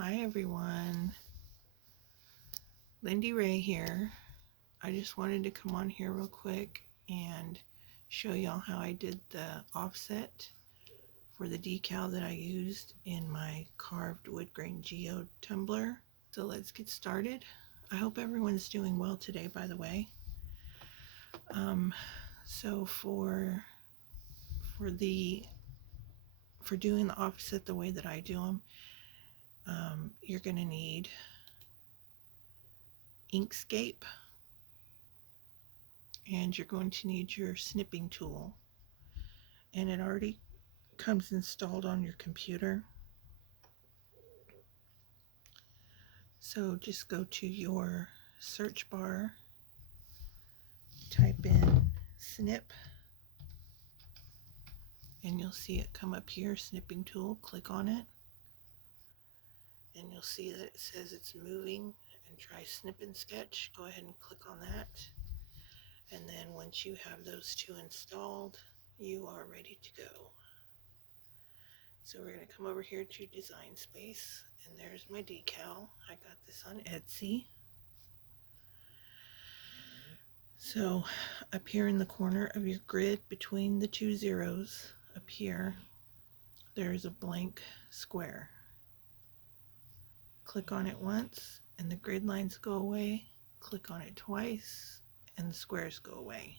Hi everyone, Lindy Ray here. I just wanted to come on here real quick and show y'all how I did the offset for the decal that I used in my carved wood grain geode tumbler. So let's get started. I hope everyone's doing well today, by the way. So for doing the offset the way that I do them, you're going to need Inkscape, and you're going to need your snipping tool, and it already comes installed on your computer. So just go to your search bar, type in snip, and you'll see it come up here, snipping tool. Click on it and you'll see that it says it's moving and try snip and sketch. Go ahead and click on that, and then once you have those two installed, you are ready to go. So we're going to come over here to Design Space, and there's my decal. I got this on Etsy. So up here in the corner of your grid between the two zeros, up here, there is a blank square. Click on it once and the grid lines go away. Click on it twice and the squares go away.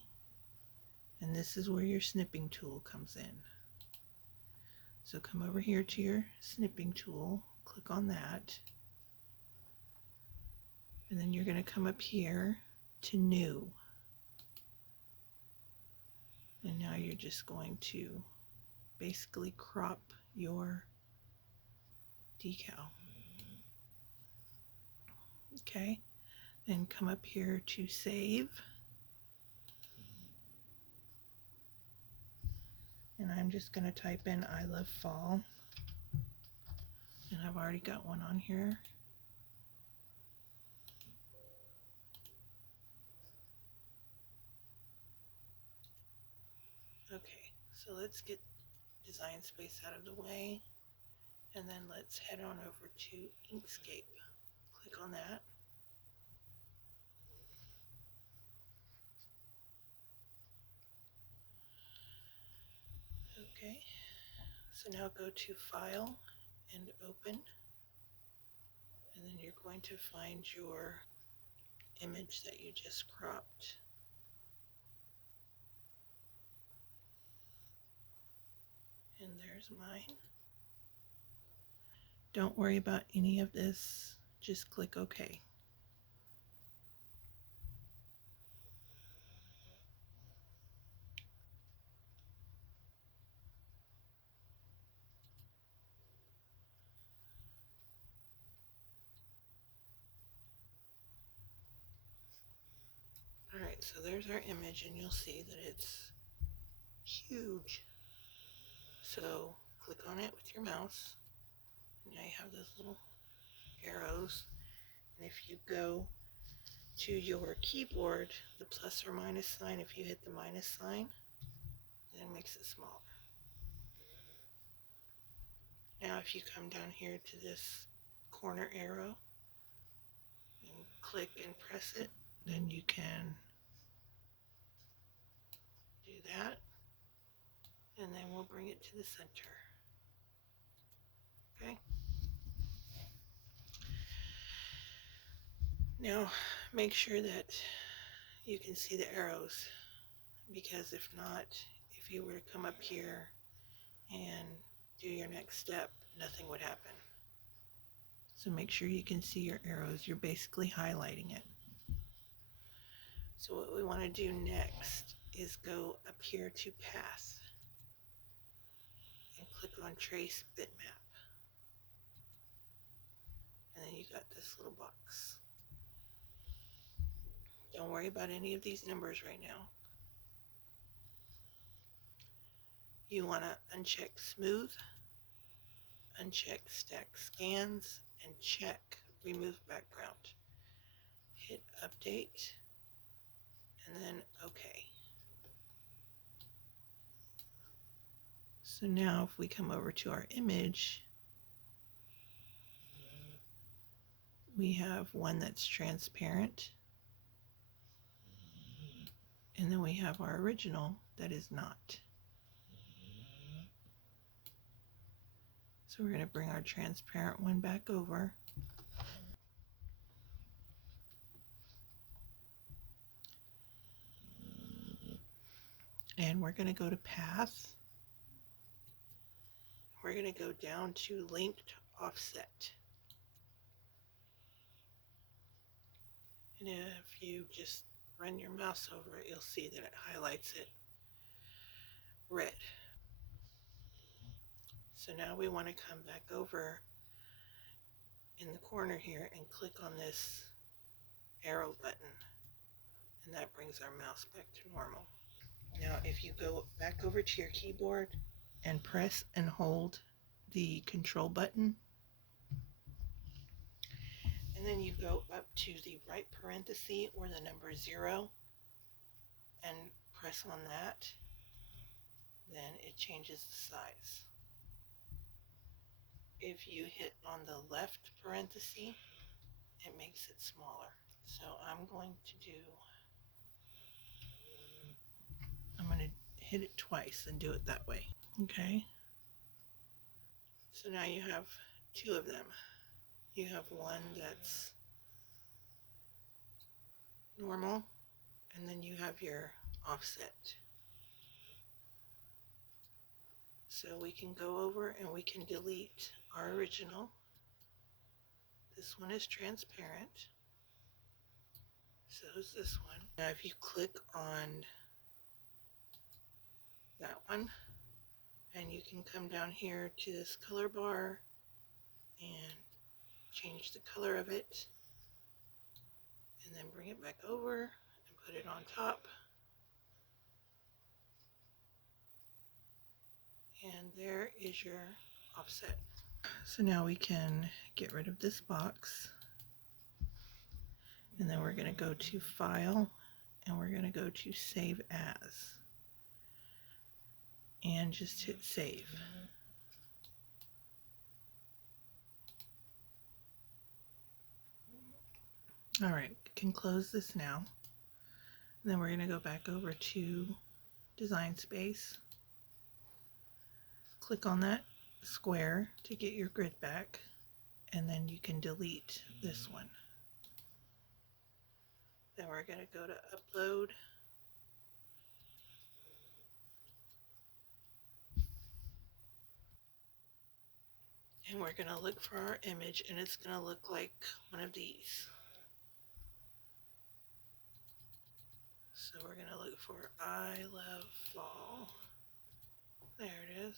And this is where your snipping tool comes in. So come over here to your snipping tool, click on that, and then you're going to come up here to New. And now you're just going to basically crop your decal. Okay, then come up here to Save. And I'm just going to type in I love fall. And I've already got one on here. Okay, so let's get Design Space out of the way, and then let's head on over to Inkscape. Click on that. Okay, so now go to File and Open, and then you're going to find your image that you just cropped. And there's mine. Don't worry about any of this, just click OK. Alright, so there's our image, and you'll see that it's huge. So click on it with your mouse. Now you have those little arrows, and if you go to your keyboard, the plus or minus sign, if you hit the minus sign, then it makes it smaller. Now if you come down here to this corner arrow and click and press it, then you can do that, and then we'll bring it to the center. Okay? Now make sure that you can see the arrows, because if not, if you were to come up here and do your next step, nothing would happen. So make sure you can see your arrows. You're basically highlighting it. So what we want to do next is go up here to Path and click on Trace Bitmap. And then you got this little box. Don't worry about any of these numbers right now. You want to uncheck Smooth, uncheck Stack Scans, and check Remove Background. Hit Update, and then OK. So now if we come over to our image, we have one that's transparent, and then we have our original that is not. So we're going to bring our transparent one back over. And we're going to go to Path. We're going to go down to Linked Offset. And if you just run your mouse over it, you'll see that it highlights it red. So now we want to come back over in the corner here and click on this arrow button, and that brings our mouse back to normal. Now if you go back over to your keyboard and press and hold the control button, and then you go up to the right parenthesis or the number 0 and press on that, then it changes the size. If you hit on the left parenthesis, it makes it smaller. So I'm going to hit it twice and do it that way. Okay. So now you have two of them. You have one that's normal, and then you have your offset. So we can go over and we can delete our original. This one is transparent. So is this one. Now if you click on that one, and you can come down here to this color bar and change the color of it, and then bring it back over and put it on top. And there is your offset. So now we can get rid of this box, and then we're going to go to File, and we're going to go to Save As, and just hit Save. All right, we can close this now. And then we're going to go back over to Design Space. Click on that square to get your grid back, and then you can delete this one. Then we're going to go to Upload. And we're going to look for our image, and it's going to look like one of these. So we're going to look for I Love Fall. There it is.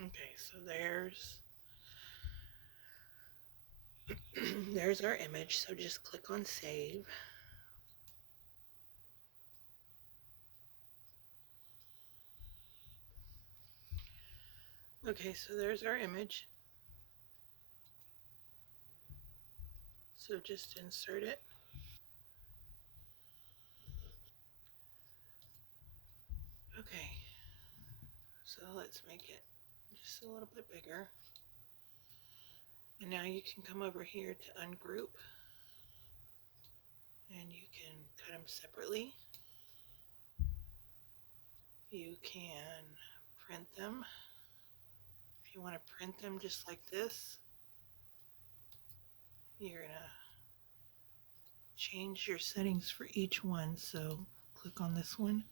Okay, so there's our image. So just click on Save. Okay, so there's our image. So just insert it. Okay, so let's make it just a little bit bigger. And now you can come over here to Ungroup, and you can cut them separately. You can print them. If you want to print them just like this, you're going to change your settings for each one. So click on this one.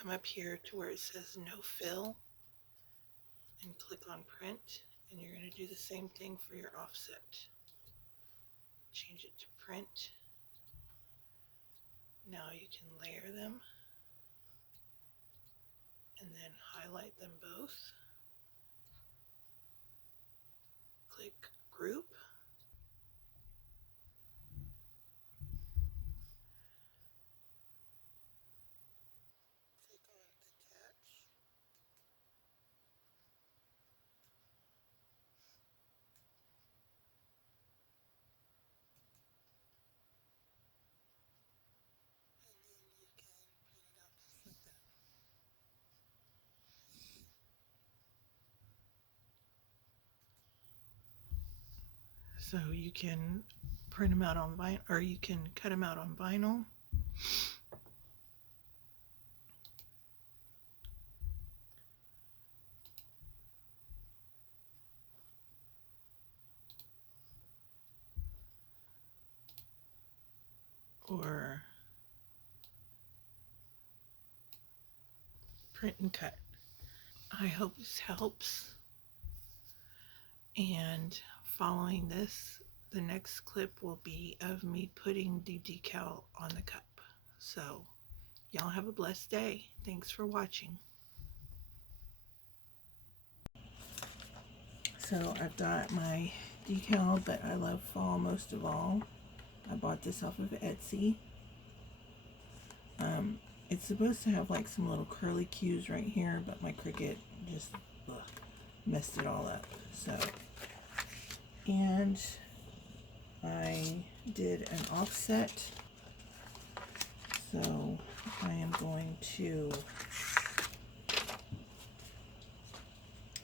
Come up here to where it says No Fill and click on Print, and you're going to do the same thing for your offset. Change it to Print. Now you can layer them and then highlight them both. Click Group. Click on Attach. And then you can print it out just like that. So you can print them out on vinyl, or you can cut them out on vinyl. Or print and cut. I hope this helps. And following this, the next clip will be of me putting the decal on the cup. So y'all have a blessed day. Thanks for watching. So I've got my decal, but I love fall most of all. I bought this off of Etsy. It's supposed to have like some little curly cues right here, but my Cricut just messed it all up. So, and I did an offset. So I am going to,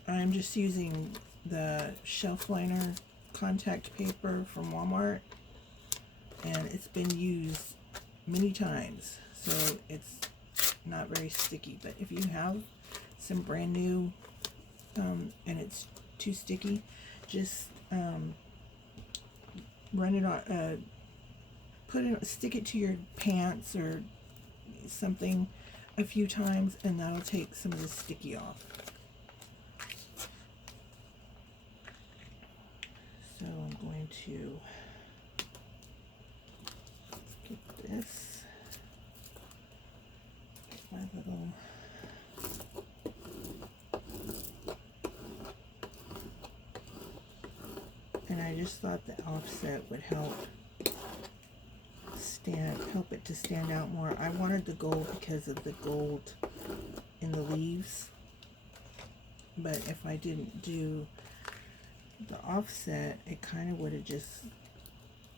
I'm just using the shelf liner contact paper from Walmart, and it's been used many times, so it's not very sticky. But if you have some brand new and it's too sticky, just run it on, stick it to your pants or something a few times, and that'll take some of the sticky off. So I'm going to get this, my little and I just thought the offset would help it to stand out more. I wanted the gold because of the gold in the leaves, but if I didn't do the offset, it kind of would have just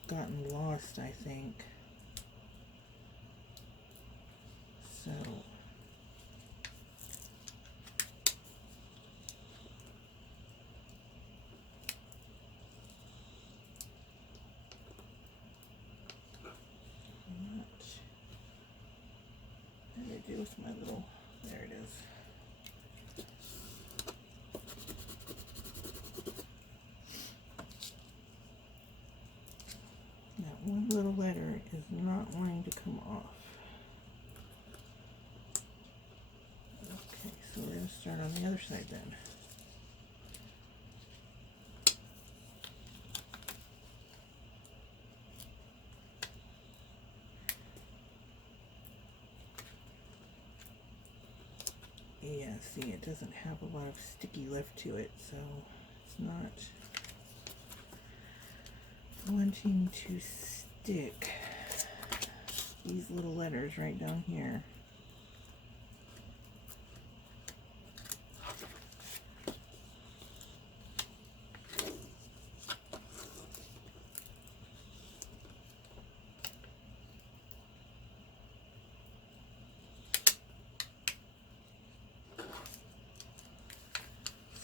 gotten lost, I think. So what did I do with my little, there it is. That one little letter is not wanting to come off. Okay, so we're going to start on the other side then. Yeah, see, it doesn't have a lot of sticky left to it, so it's not wanting to stick these little letters right down here.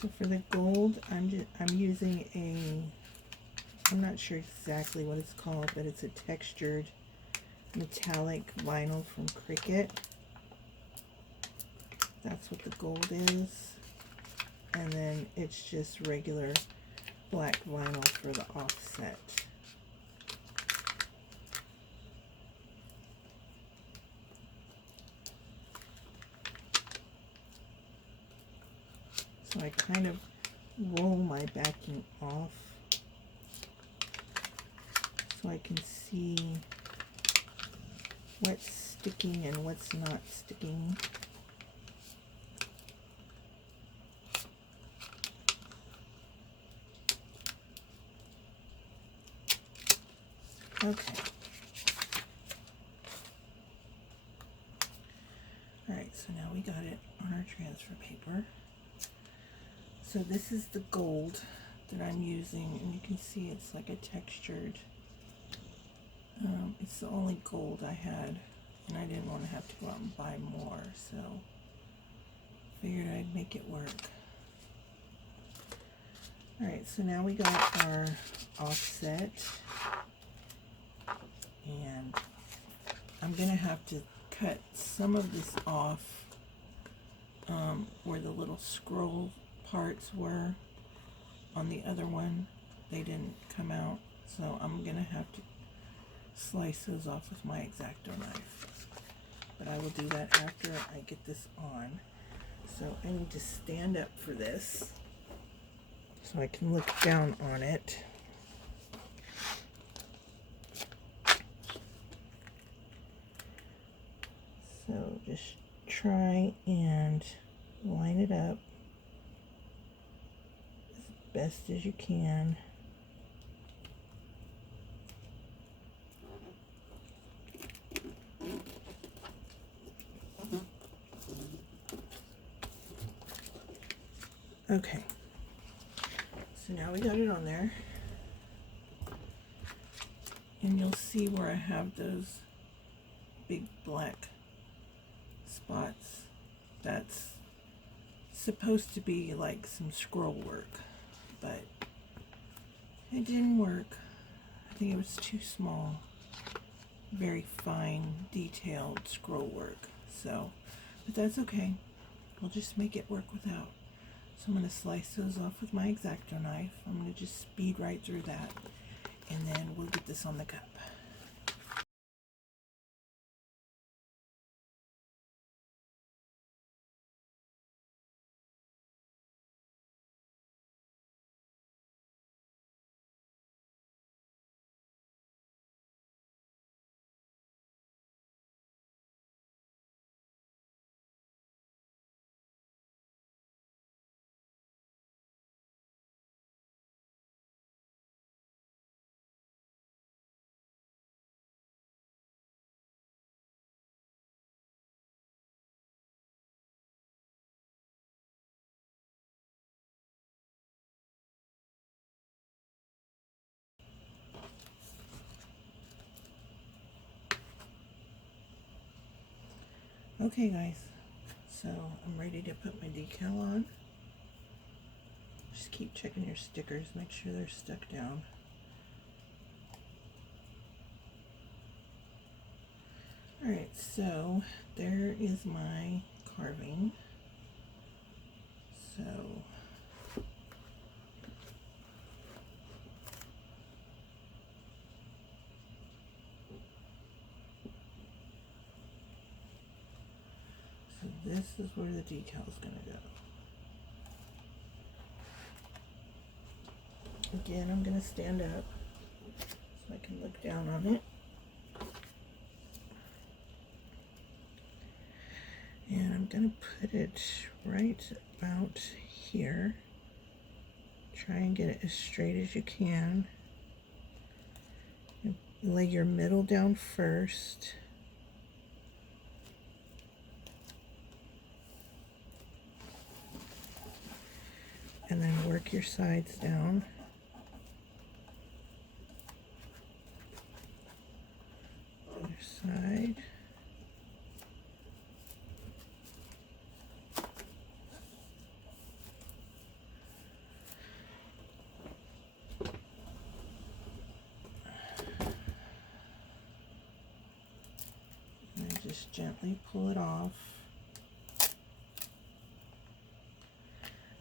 So for the gold, I'm using I'm not sure exactly what it's called, but it's a textured metallic vinyl from Cricut. That's what the gold is. And then it's just regular black vinyl for the offset. So I kind of roll my backing off so I can see what's sticking and what's not sticking. Okay. Alright, so now we got it on our transfer paper. So this is the gold that I'm using, and you can see it's like a textured, it's the only gold I had, and I didn't want to have to go out and buy more, so figured I'd make it work. Alright, so now we got our offset, and I'm going to have to cut some of this off where the little scroll parts were on the other one. They didn't come out, so I'm going to have to slice those off with my X-Acto knife. But I will do that after I get this on. So I need to stand up for this so I can look down on it. So just try and line it up as best as you can. Okay, so now we got it on there, and you'll see where I have those big black spots. That's supposed to be like some scroll work, but it didn't work. I think it was too small. Very fine, detailed scroll work. So, but that's okay. We'll just make it work without. So I'm going to slice those off with my X-Acto knife. I'm going to just speed right through that, and then we'll get this on the cup. Okay guys, so I'm ready to put my decal on. Just keep checking your stickers, make sure they're stuck down. Alright, so there is my carving. So this is where the decal is going to go. Again, I'm going to stand up so I can look down on it. And I'm going to put it right about here. Try and get it as straight as you can. You lay your middle down first. And then work your sides down. Other side. And then just gently pull it off.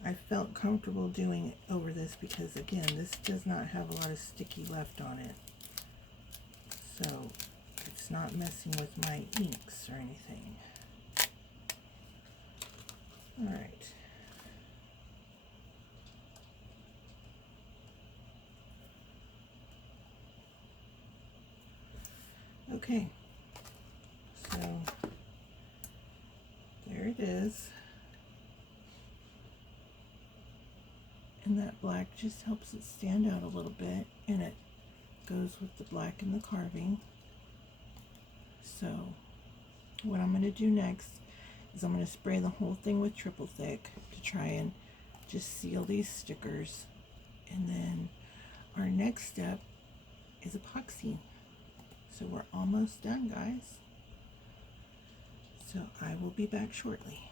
I felt comfortable doing it over this because, again, this does not have a lot of sticky left on it. So it's not messing with my inks or anything. Alright. Okay. So there it is. And that black just helps it stand out a little bit, and it goes with the black in the carving. So what I'm going to do next is I'm going to spray the whole thing with triple thick to try and just seal these stickers. And then our next step is epoxy. So we're almost done, guys. So I will be back shortly.